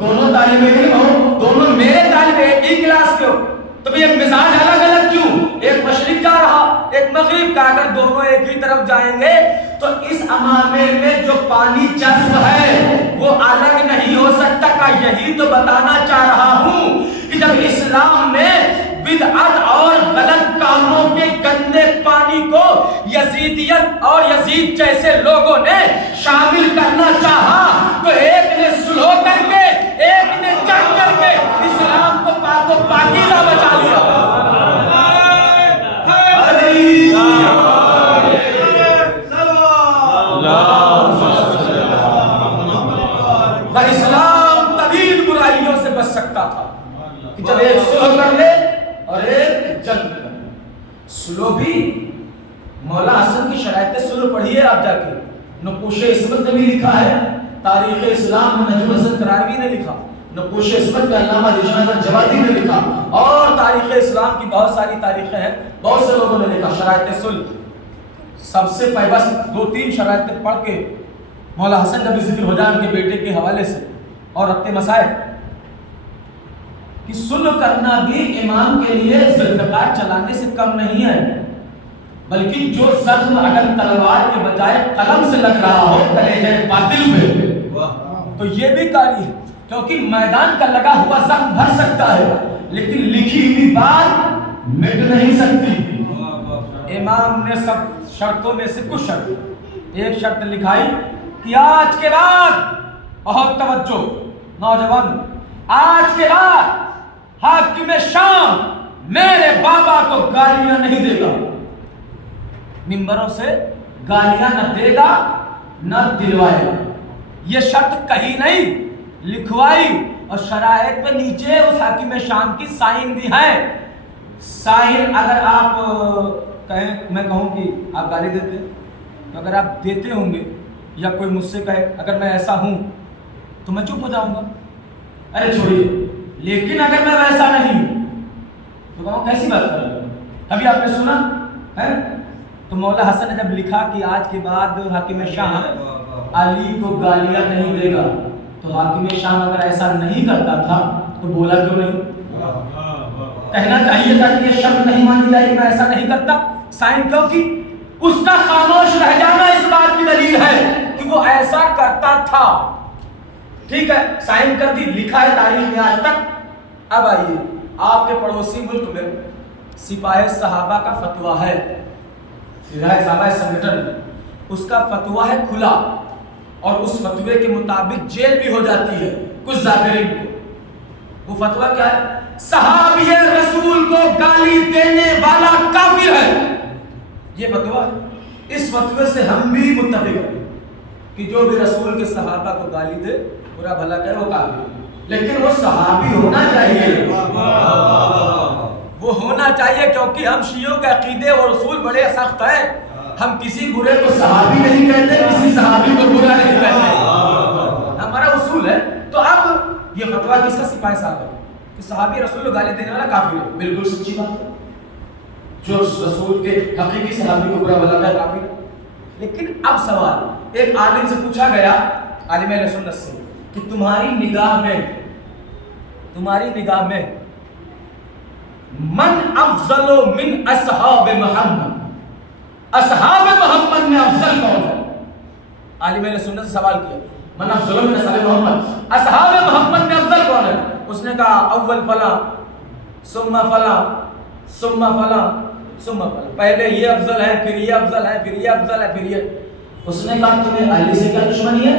دونوں طالب علم ہو، دونوں میرے طالب ایک ہی کلاس کے ہو، تو بھی ایک مزاج الگ الگ کیوں؟ ایک مشرق جا رہا ایک مغرب کا، اگر دونوں ایک ہی طرف جائیں گے تو اس امامے میں جو پانی جذب ہے وہ الگ نہیں ہو سکتا۔ کا یہی تو بتانا چاہ رہا ہوں کہ جب اسلام نے بدعت اور غلط کاموں کے گندے پانی کو یزیدیت اور یزید جیسے لوگوں نے شامل کرنا چاہا تو ایک نے صلح کر کے ایک نے جنگ کر کے اسلام کو پاک و پاکیزہ بچا لیا۔ اسلام تبھی برائیوں سے بچ سکتا تھا کہ جب ایک صلح کر لے اور ایک جنگ کر لے۔ صلح بھی مولا حسن کی شرائط صلح پڑھی ہے آپ جا کے، نقوش عصمت نے بھی لکھا ہے، تاریخ اسلام میں نجم حسن قراروی نے لکھا، نقوش عصمت کا علامہ ذیشان حسن جوادی نے لکھا، اور تاریخ اسلام کی بہت ساری تاریخیں ہیں، بہت سے لوگوں نے لکھا شرائط صلح۔ سب سے پہلے بس 2-3 شرائطیں پڑھ کے مولا حسن جب ذکر ہو جائے ان کے بیٹے کے حوالے سے اور ربط مسائل کہ صلح کرنا بھی امام کے لیے ذوالفقار چلانے سے کم نہیں ہے، بلکہ جو زخم اگر تلوار کے بجائے قلم سے لگ رہا ہو کلیجہ باطل میں تو یہ بھی کاری ہے، کیونکہ میدان کا لگا ہوا زخم بھر سکتا ہے لیکن لکھی ہوئی بات مٹ نہیں سکتی۔ امام نے سب شرطوں میں سے کچھ شرط، ایک شرط لکھائی کہ آج کے بعد، بہت توجہ نوجوان، آج کے بعد حاکم شام میرے بابا کو گالیاں نہیں دے گا، منبروں سے گالیاں نہ دے گا نہ دلوائے گا۔ یہ شرط کہیں نہیں لکھوائی، اور شرائط پہ نیچے اس حاکم شام کی سائن بھی ہے۔ سائن اگر آپ کہیں، میں کہوں کہ آپ گالی دیتے، تو اگر آپ دیتے ہوں گے یا کوئی مجھ سے کہے اگر میں ایسا ہوں تو میں چپ ہو جاؤں گا، ارے چھوڑیے، لیکن اگر میں ویسا نہیں ہوں تو کہوں کیسی بات کر رہے ہو؟ ابھی آپ نے سنا ہے؟ تو مولا حسن نے جب لکھا کہ آج کے بعد حاکم شام علی کو گالیاں نہیں دے گا، تو حاکم شام اگر ایسا نہیں کرتا تھا تو بولا کیوں نہیں؟ کہنا چاہیے تھا کہ یہ شرط نہیں مانی جائے کہ میں ایسا نہیں کرتا، سائن کیوں کی؟ اس کا خاموش رہ جانا اس بات کی دلیل ہے کہ وہ ایسا کرتا تھا۔ ٹھیک ہے، سائن کر دی، لکھا ہے تاریخ میں آج تک۔ اب آئیے، آپ کے پڑوسی ملک میں سپاہ صحابہ کا فتویٰ ہے، صحابہ سنگٹن میں اس کا فتویٰ ہے کھلا، اور اس فتوے کے مطابق جیل بھی ہو جاتی ہے کچھ ذاکرین کو۔ وہ فتویٰ کیا ہے؟ صحابی رسول کو گالی دینے والا کافر ہے، یہ فتویٰ ہے۔ اس فتوے سے ہم بھی متفق ہیں کہ جو بھی رسول کے صحابہ کو گالی دے، برا بھلا کہے، وہ کافر ہے، لیکن وہ صحابی ہونا چاہیے، وہ ہونا چاہیے، کیونکہ ہم شیعوں کے عقیدے اور اصول بڑے سخت ہیں۔ ہم کسی برے کو صحابی نہیں کہتے، کسی صحابی کو برا نہیں کہتے، ہمارا اصول ہے۔ تو اب یہ فتویٰ کس کا؟ سپاہی صاحب ہے کہ صحابی رسول کو گالی دینے والا کافر ہے، بالکل سچی بات ہے۔ جو رسول کے حقیقی صحابی کو برا بھلا کہے کافر ہے۔ لیکن اب سوال ایک عالم سے پوچھا گیا، عالم اہل سنت سے، کہ تمہاری نگاہ میں من افضل من اصحاب محمد، اصحاب محمد میں افضل کون ہے؟ عالم اہل سنت سے سوال کیا، من افضل من اصحاب محمد، اصحاب محمد میں افضل کون ہے؟ اس نے کہا اول فلاں ثم فلاں ثم فلاں ثم فلاں، پہلے یہ افضل ہے، پھر یہ افضل ہے، پھر یہ افضل ہے، پھر یہ۔ اس نے کہا تمہیں علی سے کیا دشمنی ہے؟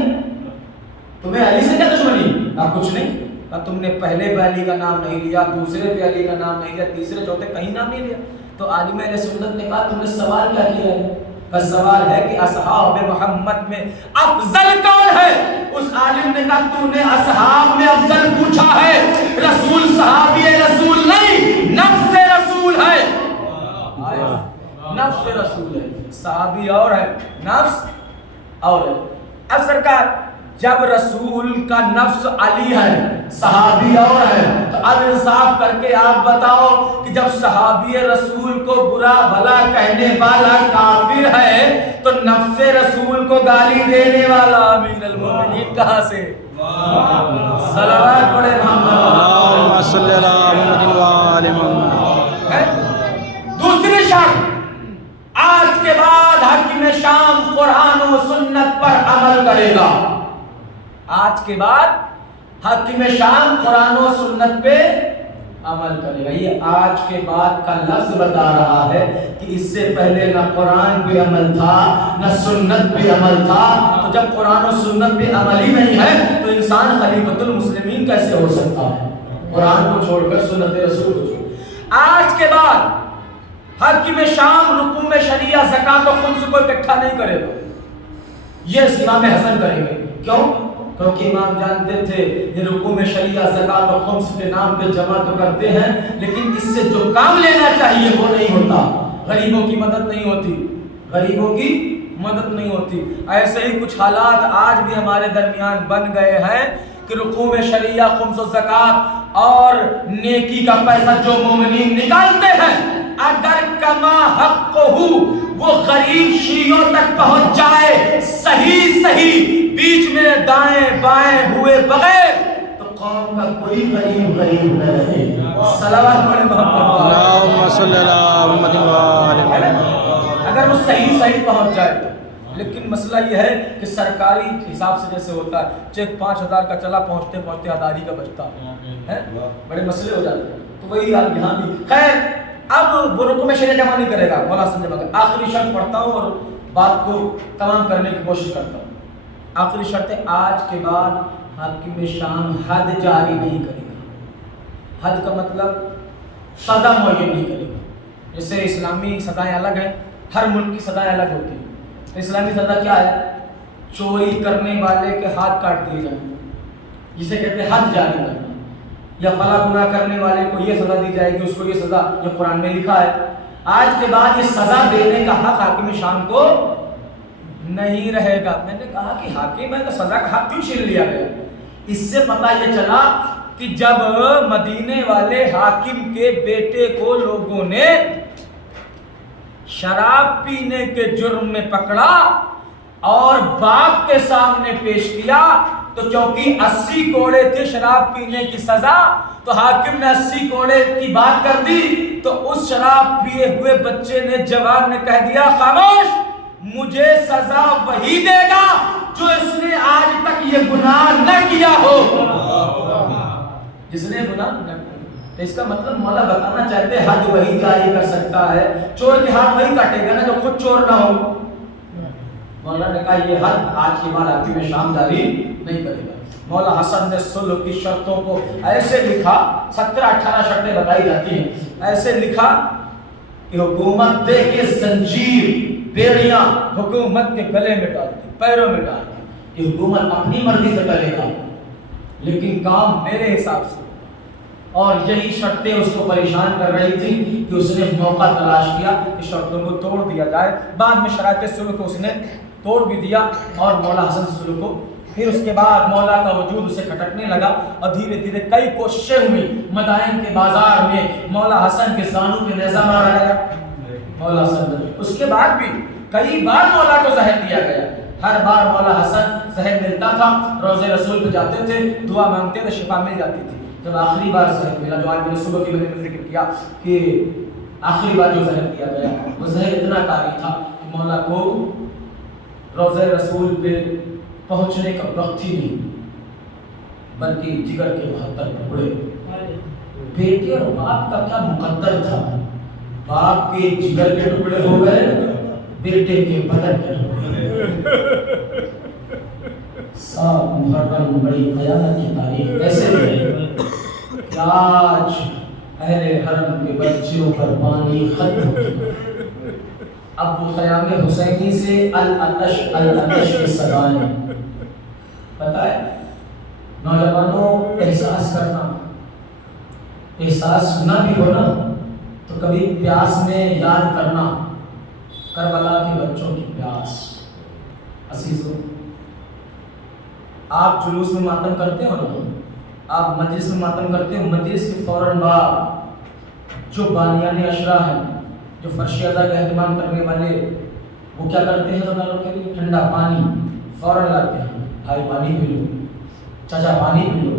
تمہیں علی سے کیا دشمنی؟ کہا کچھ نہیں۔ کہا تم نے پہلے پہ علی کا نام نہیں لیا، دوسرے پہ علی کا نام نہیں لیا، تیسرے چوتھے کہیں نام نہیں لیا۔ تو عالم اہل سنت نے کہا تم نے سوال کیا کیا ہے؟ بس سوال ہے کہ اصحاب محمد میں افضل کون ہے؟ اس عالم نے کہا تو نے اصحاب میں افضل پوچھا ہے، رسول صحابی رسول نہیں، نفس رسول ہے، نفس رسول ہے، صحابی اور ہے، نفس اور ہے۔ اب سرکار جب رسول کا نفس علی ہے، صحابی اور ہے، تو اب انصاف کر کے آپ بتاؤ کہ جب صحابی رسول کو برا بھلا کہنے والا کافر ہے تو نفس رسول کو گالی دینے والا امیر المومنین کہاں سے؟ صلوات پڑھے اللہم صلی علی محمد و آل محمد۔ دوسری شرط، آج کے بعد حاکم شام قرآن و سنت پر عمل کرے گا۔ آج کے بعد حاکم شام قرآن و سنت پہ عمل کرے گا۔ یہ آج کے بعد کا لفظ بتا رہا ہے کہ اس سے پہلے نہ قرآن پہ عمل تھا نہ سنت پہ عمل تھا، تو جب قرآن و سنت پہ عمل ہی نہیں ہے تو انسان خلیفۃ المسلمین کیسے ہو سکتا ہے؟ قرآن کو چھوڑ کر سنت رسول کو چھوڑ۔ آج کے بعد حاکم شام رکوع میں شریعہ زکات و خمس کو اکٹھا نہیں کرے گا، یہ امام حسن کریں گے۔ کیوں؟ کیونکہ امام جانتے تھے یہ رکوع میں شریعہ زکات و خمس کے نام پہ جمع تو کرتے ہیں، لیکن اس سے جو کام لینا چاہیے وہ نہیں ہوتا، غریبوں کی مدد نہیں ہوتی، غریبوں کی مدد نہیں ہوتی۔ ایسے ہی کچھ حالات آج بھی ہمارے درمیان بن گئے ہیں کہ رکوع میں شریعہ خمس و زکات اور نیکی کا پیسہ جو مومنین نکالتے ہیں، اگر کما حق ہو وہ غریب شیعوں تک پہنچ جائے صحیح بیچ میں دائیں بائیں ہوئے بغیر، تو قوم کا کوئی غریب نہ رہے۔ صلوات پڑھیں محمد، اللہم صلی علی محمد و آل محمد۔ اگر وہ صحیح پہنچ جائے تو۔ لیکن مسئلہ یہ ہے کہ سرکاری حساب سے جیسے ہوتا ہے، چیک 5000 کا چلا، پہنچتے پہنچتے آدھاری کا بچتا ہے، بڑے مسئلے ہو جاتے ہیں۔ تو وہی حال یہاں بھی۔ خیر، اب رکوع میں شریعہ جمع نہیں کرے گا، مولا سمجھے مگر آخری شرط پڑھتا ہوں اور بات کو تمام کرنے کی کوشش کرتا ہوں۔ آخری شرط ہے آج کے بعد حاکم شام حد جاری نہیں کرے گا۔ حد کا مطلب سزا معین نہیں کرے گا۔ جیسے اسلامی سزائیں الگ ہیں، ہر ملک کی سزائیں الگ ہوتی ہیں۔ اسلامی سزا کیا ہے؟ چوری کرنے والے کے ہاتھ کاٹ دیے جائیں، جسے کہتے ہیں حد جاری کرنا، یا فلاں گناہ کرنے والے کو یہ سزا دی جائے گی، اس کو یہ سزا، یہ قرآن میں لکھا ہے۔ آج کے بعد یہ سزا دینے کا حق حاکم شام کو نہیں رہے گا۔ میں نے کہا کہ حاکم ہے تو سزا کا حق کیوں چھین لیا گیا؟ اس سے پتہ یہ چلا کہ جب مدینے والے حاکم کے بیٹے کو لوگوں نے شراب پینے کے جرم میں پکڑا اور باپ کے سامنے پیش کیا، تو چونکہ 80 کوڑے تھے شراب پینے کی سزا، تو حاکم نے 80 کوڑے کی بات کر دی، تو اس شراب پیے ہوئے بچے نے، جوان نے کہہ دیا خاموش، مجھے سزا وہی دے گا جو اس نے آج تک یہ گناہ نہ کیا ہو، جس نے گناہ نہ کیا۔ تو اس کا مطلب مولا بتانا چاہتے ہیں حد وہی جاری کر سکتا ہے، چور کے ہاتھ وہی کاٹے گا نا جو خود چور نہ ہو، مولا نے کہا یہ حد آج کے بعد آپ میں شام جاری نہیں کرے گا۔ مولا حسن نے صلح کی شرطوں کو ایسے لکھا، 17-18 شرطیں بتائی جاتی ہیں، ایسے لکھا کہ حکومت دے کے زنجیر بیڑیاں حکومت کے گلے میں ڈال دی، پیروں میں ڈال دی، یہ حکومت اپنی مرضی سے کرے گا لیکن کام میرے حساب سے۔ اور یہی شرطیں اس کو پریشان کر رہی تھی کہ اس نے موقع تلاش کیا کہ شرطوں کو توڑ دیا جائے۔ بعد میں شرائط صلح کو اس نے توڑ بھی دیا اور مولا حسن صلح کو، پھر اس کے بعد مولا کا وجود اسے کھٹکنے لگا اور دھیرے دھیرے کئی کوششیں ہوئی، مدائن کے بازار میں مولا حسن کے زانوں پہ نیزہ مارا گیا مولا حسن نے، اس کے بعد بھی کئی بار مولا کو زہر دیا گیا، ہر بار مولا حسن زہر ملتا تھا، روضہ رسول پہ جاتے تھے، دعا مانگتے تھے، شفا مل جاتی تھی۔ جب آخری بار زہر ملا، جو آج میں نے صبح کی میں نے ذکر کیا کہ آخری بار جو زہر دیا گیا وہ زہر اتنا کاری تھا کہ مولا کو روضہ رسول پہ پہنچنے کا وقت ہی نہیں، بلکہ جگر کے 72 ٹکڑے۔ بیٹے اور باپ کا کیا مقدر تھا، باپ کے جگر کے ٹکڑے ہو گئے، بیٹے کے بدن کے ٹکڑے۔ سات محرم بڑی قیامت کی تاریخ ایسے ہے کہ آج اہل حرم کے بچوں پر پانی ختم ہو چکا۔ اب وہ خیام حسینی سے العطش العطش کی صدائیں، پتہ ہے نوجوانوں، احساس کرنا، احساس نہ بھی ہونا تو کبھی پیاس میں یاد کرنا کربلا کے بچوں کی پیاس۔ عزیزو، آپ جلوس میں ماتم کرتے ہو نا، آپ مجلس میں ماتم کرتے ہو، مجلس کے فوراً بعد جو بانیان اشرا ہیں، جو فرش ازا کا اہتمام کرنے والے، وہ کیا کرتے ہیں رمضانوں کے لیے ٹھنڈا پانی فوراً لاتے ہیں، بھائی پانی پی لو، چچا پانی پی لو،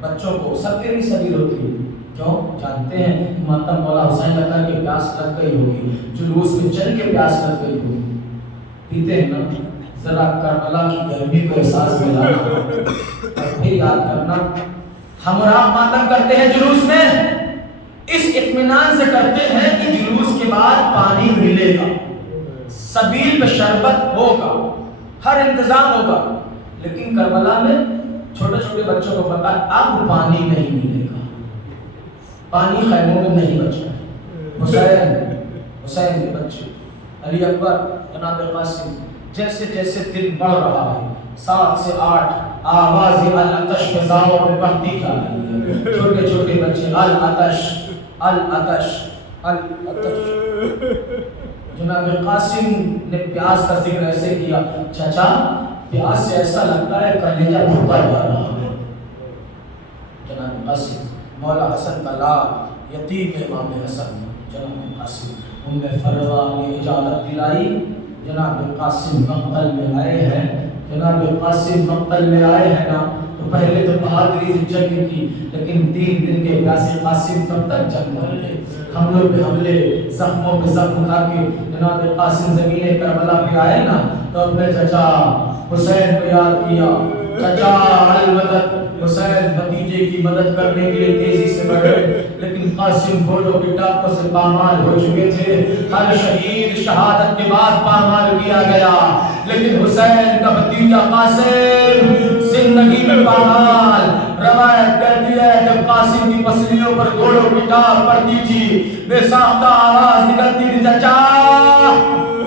بچوں کو سب کے لیے سبیل ہوتی ہے۔ کیوں؟ جانتے ہیں کہ ماتم مولا حسین کا تھا کہ پیاس لگ گئی ہوگی، جلوس میں چل کے پیاس لگ گئی ہوگی، پیتے ہیں نا، ذرا کربلا کی گرمی کو احساس ملانا اور پھر یاد کرنا۔ ہم اور آپ ماتم کرتے ہیں جلوس میں، اس اطمینان سے کرتے ہیں کہ جلوس کے بعد پانی ملے گا، سبیل پہ شربت ہوگا، ہر انتظام ہوگا، لیکن کربلا میں چھوٹے چھوٹے بچوں کو پتا ہے اب پانی نہیں ملے گا، پانی خیموں میں نہیں بچا ہے۔ حسین کے بچے علی اکبر جناب قاسم، جیسے جیسے دن بڑھ رہا ہے، 7 سے 8 آواز العطش فضاؤں میں بڑھتی جا رہی ہے، چھوٹے چھوٹے بچے العطش العطش العطش۔ جناب قاسم نے پیاس کا ذکر ایسے کیا، چچا پیاس سے ایسا لگتا ہے کلیجہ بھوکا جا رہا ہے۔ جناب قاسم مولا حسن کا لال یتیم امام حسن جناب قاسم، ام فروا نے اجازت دلائی، جناب قاسم مقتل میں آئے ہیں، جناب قاسم مقتل میں آئے ہیں نا، تو پہلے تو بہادری سے جنگ کی، لیکن 3 دن کے پیاسے قاسم کب تک جنگ کرتے، حملوں پہ حملے، زخموں پہ زخم کھا کے جناب قاسم زمین کربلا پہ آئے نا، تو اپنے چچا حسین کو یاد کیا، چچا المدد، حسین بھتیجے کی مدد کرنے کے لیے تیزی سے بڑھے، لیکن قاسم گھوڑوں کی ٹاپوں سے پامال ہو چکے تھے، ہر شہید شہادت کے بعد پامال کیا گیا، لیکن حسین کا بھتیجا قاسم زندگی میں پامال۔ روایت کہتی ہے جب قاسم کی پسلیوں پر گھوڑوں کی ٹاپ پڑتی تھی، بے ساختہ آواز نکلتی تھی، چچا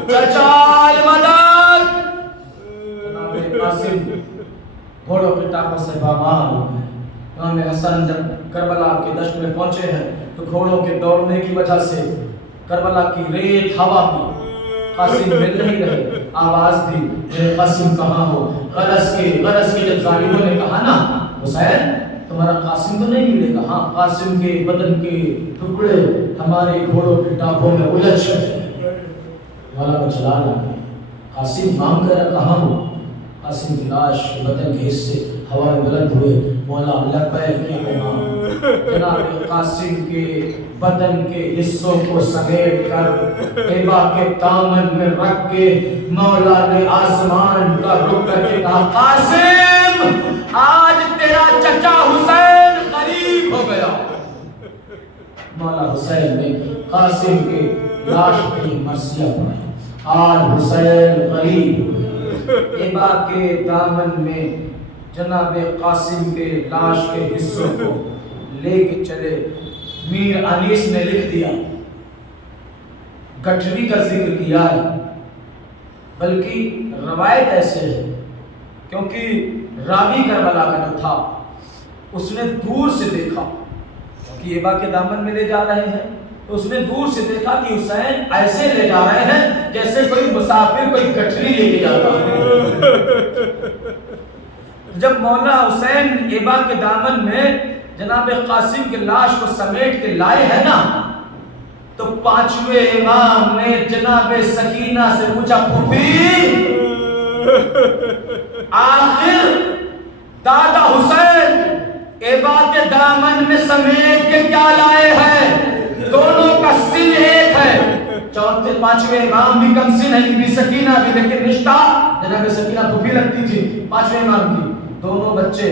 چچا المدد۔ جناب قاسم گھوڑوں کی ٹاپوں سے پامال ہو گئے۔ امام حسن جب کربلا کے دشت میں پہنچے ہیں تو گھوڑوں کے دوڑنے کی وجہ سے کربلا کی ریت ہوا بھی قاسم مل نہیں رہے، آواز دی میرے قاسم کہاں ہو؟ غرض کے جب ظالموں نے کہا نا حسین تمہارا قاسم تو نہیں ملے گا، ہاں قاسم کے بدن کے ٹکڑے ہمارے گھوڑوں کی ٹاپوں میں الجھ گئے، مولا کو چلا لگے، قاسم مانگ کر کہاں ہو؟ قاسم کی لاش بدن کے حصے ہوا میں بلند ہوئے، مولا لبیک یا امام۔ جناب قاسم کے بدن کے حصوں کو سمیٹ کر عبا کے دامن میں رکھ کے مولا نے آسمان کا رخ کر کے کہا قاسم آج تیرا چچا حسین قریب ہو گیا۔ مولا حسین نے قاسم کے لاش پہ مرثیہ پڑھا، آج حسین قریب ہو گیا۔ ایبا کے دامن میں جناب قاسم کے لاش کے حصوں کو لے کے چلے۔ میر انیس نے لکھ دیا، گٹھری کا ذکر کیا ہے، بلکہ روایت ایسے ہے کیونکہ راوی کربلا کا نہ تھا، اس نے دور سے دیکھا کہ ایبا کے دامن میں لے جا رہے ہیں، تو اس نے دور سے دیکھا کہ حسین ایسے لے جا رہے ہیں جیسے کوئی مسافر کوئی گٹھری لے کے جاتا ہے۔ جب مولا حسین ایبا کے دامن میں جناب قاسم کے لاش کو سمیٹ کے لائے ہیں نا، تو پانچویں امام نے جناب سکینہ سے پوچھا، پھوپھی آخر دادا حسین ایبا کے دامن میں سمیٹ کے کیا لائے ہیں؟ دونوں کا سن ایک ہے۔ چوتھے پانچویں امام بھی کم سن ہے، بی سکینہ بھی، لیکن رشتہ جناب سکینہ پھوپھی لگتی تھی پانچویں امام کی۔ دونوں بچے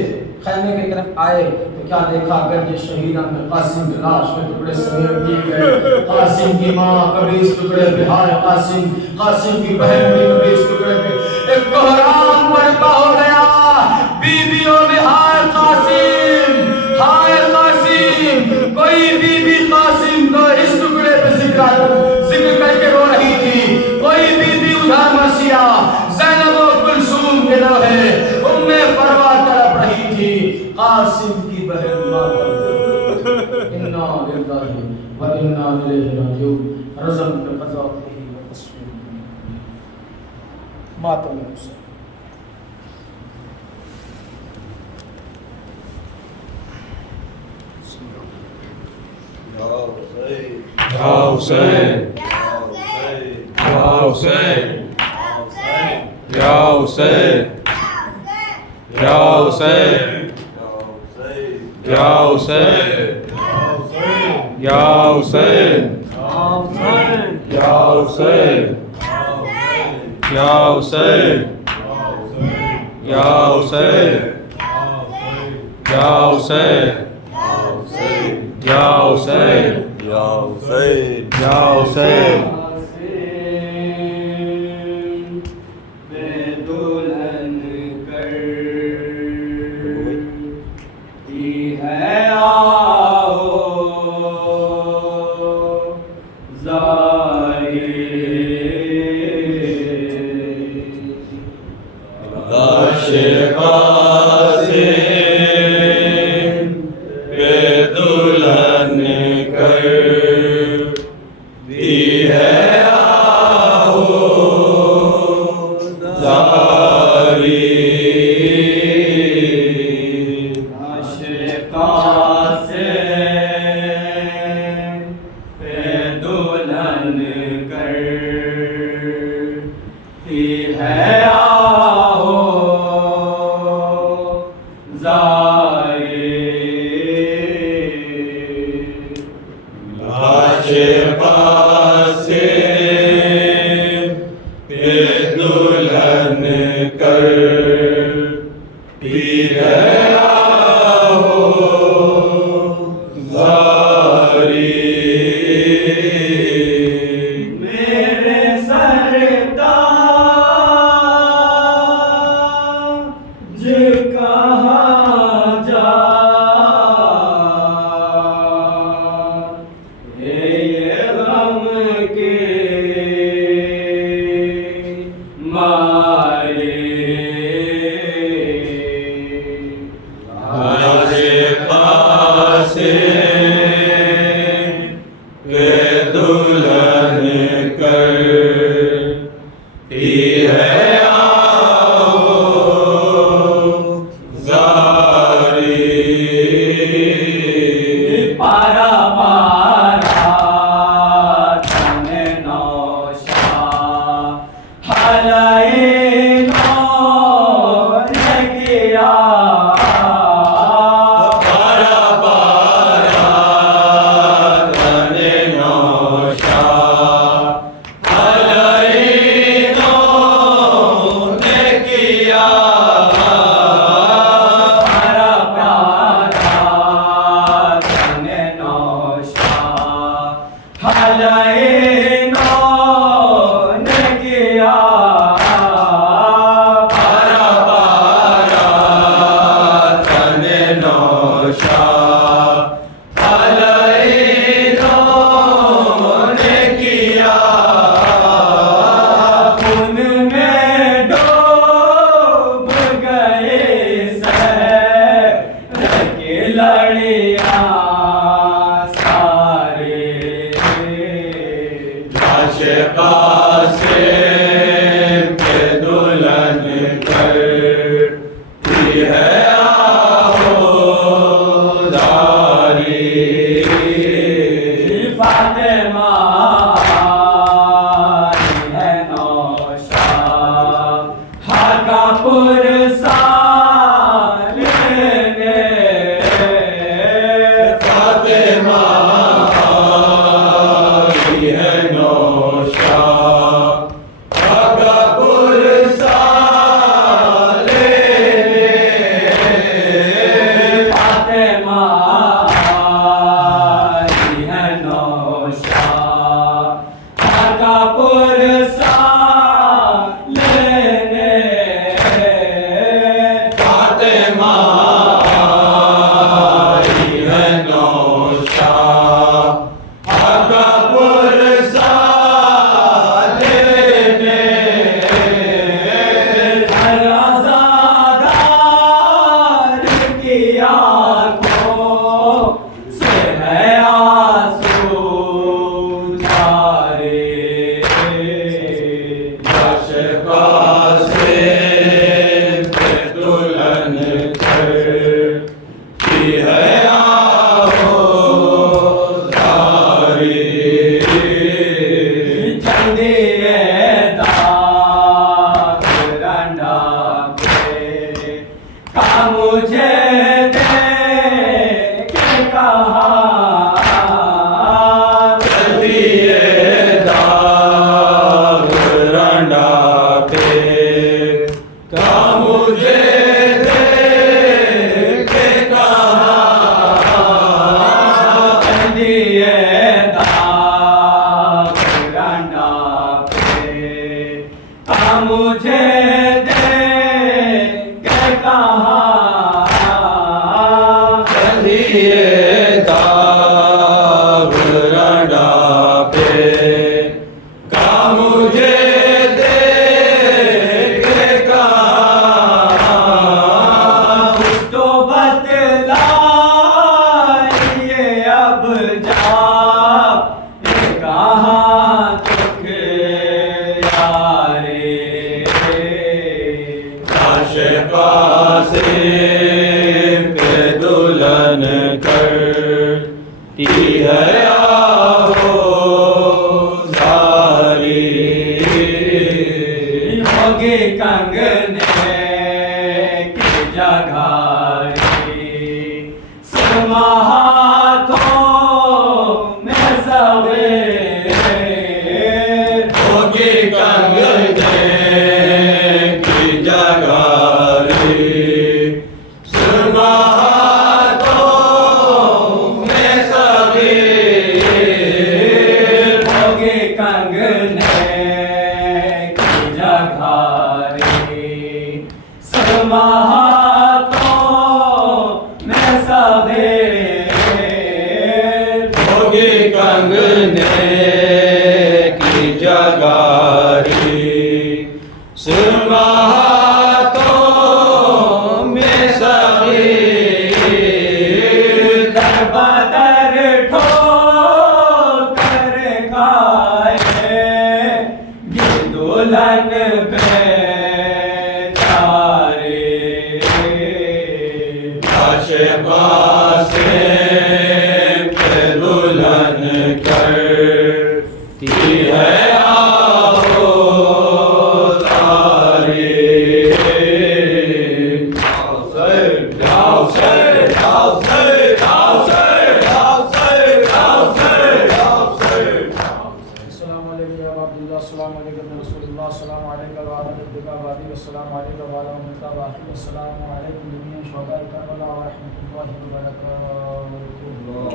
خیمے کی طرف آئے تو کیا دیکھا؟ گرد شہیدہ میں قاسم کے لاش کے ٹکڑے سمیٹ دیے گئے۔ قاسم کی ماں کبھی اس ٹکڑے پہ، ہائے قاسم، قاسم کی بہن بھی کبھی اس ٹکڑے پہ۔ ایک کوہرام برپا ہو گیا بیویوں میں، ہائے قاسم، ہائے قاسم۔ کوئی بی بی قاسم کو اس ٹکڑے پہ ذکر کر کے رو رہی تھی، کوئی بی بی ادھر مرثیہ زینب و کلثوم کے لوہے ام فروا تڑپ رہی تھی، قاسم کی بہن ماتم۔ انا للہ و انا الیہ راجعون۔ رزم بقضاءہ و تسلیم ماتم حسین۔ یا حسین، یا حسین، یا حسین، یا حسین، یا حسین، یا حسین، یا حسین، یا حسین، یا حسین، یا حسین، یا حسین، یا حسین، یا حسین۔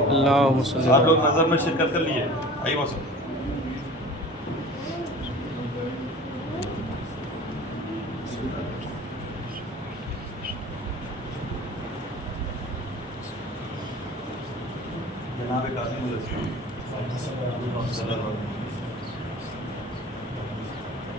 اللہم صلی آپ لوگ نظر میں شرکت کر لیے آئیے وہاں سے جناب قاسم صلی اللہ علیہ وسلم